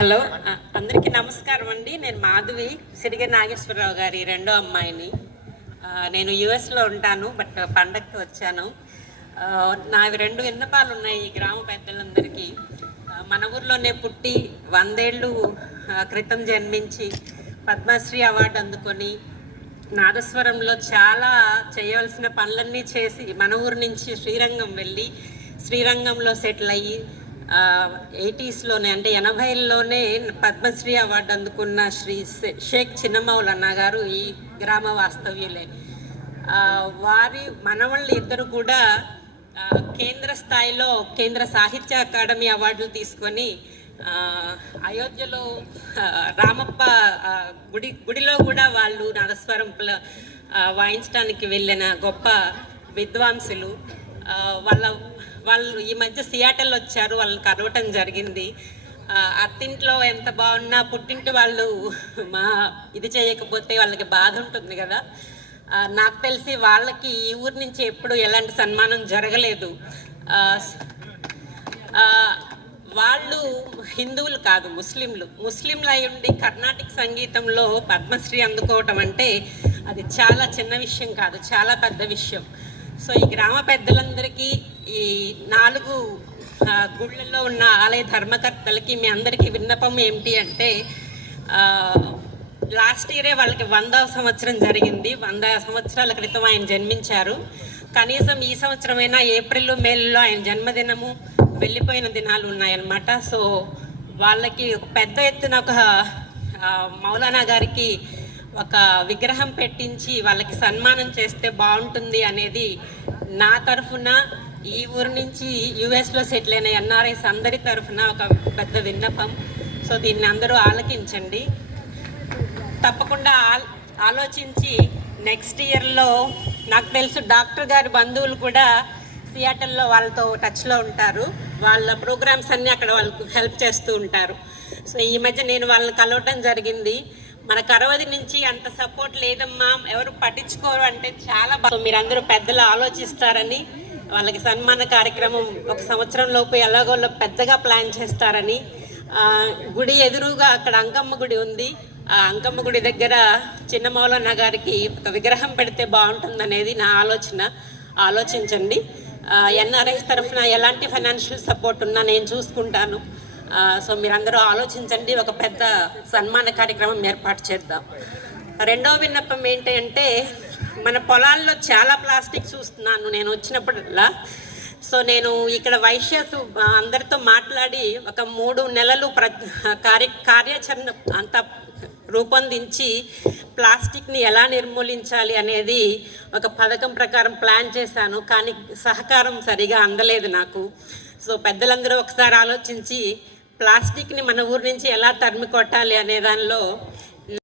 Hello, అందరికీ నమస్కారం అండి. నేను మాధవి, సిరిగ నాగేశ్వరరావు గారి రెండో అమ్మాయిని. నేను యుఎస్లో ఉంటాను, బట్ పండగకి వచ్చాను. నావి 2 విన్నపాలు ఉన్నాయి ఈ గ్రామ పెద్దలందరికీ. మన ఊర్లోనే పుట్టి 100 ఏళ్ళు క్రితం జన్మించి పద్మశ్రీ అవార్డు అందుకొని నాదస్వరంలో చాలా చేయవలసిన పనులన్నీ చేసి మన ఊరు నుంచి శ్రీరంగం వెళ్ళి శ్రీరంగంలో సెటిల్ అయ్యి 80స్లోనే అంటే 80ల్లోనే పద్మశ్రీ అవార్డు అందుకున్న శ్రీ షేక్ చిన్నమౌలన్న గారు ఈ గ్రామ వాస్తవ్యులే. వారి మనవాళ్ళు ఇద్దరు కూడా కేంద్ర స్థాయిలో కేంద్ర సాహిత్య అకాడమీ అవార్డులు తీసుకొని అయోధ్యలో రామప్ప గుడిలో కూడా వాళ్ళు నాదస్వరం వాయించడానికి వెళ్ళిన గొప్ప విద్వాంసులు. వాళ్ళు ఈ మధ్య సియాటల్ వచ్చారు, వాళ్ళని కలవటం జరిగింది. అత్తింట్లో ఎంత బాగున్నా పుట్టింటి వాళ్ళు ఇది చేయకపోతే వాళ్ళకి బాధ ఉంటుంది కదా. నాకు తెలిసి వాళ్ళకి ఈ ఊరి నుంచి ఎప్పుడు ఎలాంటి సన్మానం జరగలేదు. వాళ్ళు హిందువులు కాదు, ముస్లింలు అయి ఉండి కర్ణాటక సంగీతంలో పద్మశ్రీ అందుకోవటం అంటే అది చాలా చిన్న విషయం కాదు, చాలా పెద్ద విషయం. సో ఈ గ్రామ పెద్దలందరికీ, ఈ 4 గుళ్ళల్లో ఉన్న ఆలయ ధర్మకర్తలకి మీ అందరికీ విన్నపం ఏమిటి అంటే, లాస్ట్ ఇయరే వాళ్ళకి 100వ సంవత్సరం జరిగింది. 100 సంవత్సరాల క్రితం ఆయన జన్మించారు. కనీసం ఈ సంవత్సరమైనా ఏప్రిల్ మేలో ఆయన జన్మదినము వెళ్ళిపోయిన దినాలు ఉన్నాయన్నమాట. సో వాళ్ళకి పెద్ద ఎత్తున ఒక మౌలానా గారికి ఒక విగ్రహం పెట్టించి వాళ్ళకి సన్మానం చేస్తే బాగుంటుంది అనేది నా తరఫున, ఈ ఊరు నుంచి యుఎస్లో సెటిల్ అయిన ఎన్ఆర్ఐస్ అందరి తరఫున ఒక పెద్ద విన్నపం. సో దీన్ని అందరూ ఆలకించండి. తప్పకుండా ఆలోచించి నెక్స్ట్ ఇయర్లో, నాకు తెలుసు డాక్టర్ గారి బంధువులు కూడా సియాటల్లో వాళ్ళతో టచ్లో ఉంటారు. వాళ్ళ ప్రోగ్రామ్స్ అన్నీ అక్కడ వాళ్ళకు హెల్ప్ చేస్తూ ఉంటారు. సో ఈ మధ్య నేను వాళ్ళని కలవటం జరిగింది. మన కరవది నుంచి అంత సపోర్ట్ లేదమ్మా, ఎవరు పట్టించుకోరు అంటే చాలా మీరందరూ పెద్దలు ఆలోచిస్తారని, వాళ్ళకి సన్మాన కార్యక్రమం 1 సంవత్సరం లోపు ఎలాగోలో పెద్దగా ప్లాన్ చేస్తారని. గుడి ఎదురుగా అక్కడ అంకమ్మ గుడి ఉంది. ఆ అంకమ్మ గుడి దగ్గర చిన్న మౌలానా గారికి ఒక విగ్రహం పెడితే బాగుంటుందనేది నా ఆలోచన. ఆలోచించండి. ఎన్ఆర్ఐస్ తరఫున ఎలాంటి ఫైనాన్షియల్ సపోర్ట్ ఉన్నా నేను చూసుకుంటాను. సో మీరందరూ ఆలోచించండి, ఒక పెద్ద సన్మాన కార్యక్రమం ఏర్పాటు చేద్దాం. రెండవ విన్నపం ఏంటి అంటే, మన పొలాల్లో చాలా ప్లాస్టిక్ చూస్తున్నాను నేను వచ్చినప్పుడల్లా. సో నేను ఇక్కడ వైశ్యస్ అందరితో మాట్లాడి ఒక 3 నెలలు కార్యాచరణ అంతా రూపొందించి ప్లాస్టిక్ని ఎలా నిర్మూలించాలి అనేది ఒక పథకం ప్రకారం ప్లాన్ చేశాను. కానీ సహకారం సరిగా అందలేదు నాకు. సో పెద్దలందరూ ఒకసారి ఆలోచించి ప్లాస్టిక్ని మన ఊరు నుంచి ఎలా తరిమి కొట్టాలి అనే దానిలో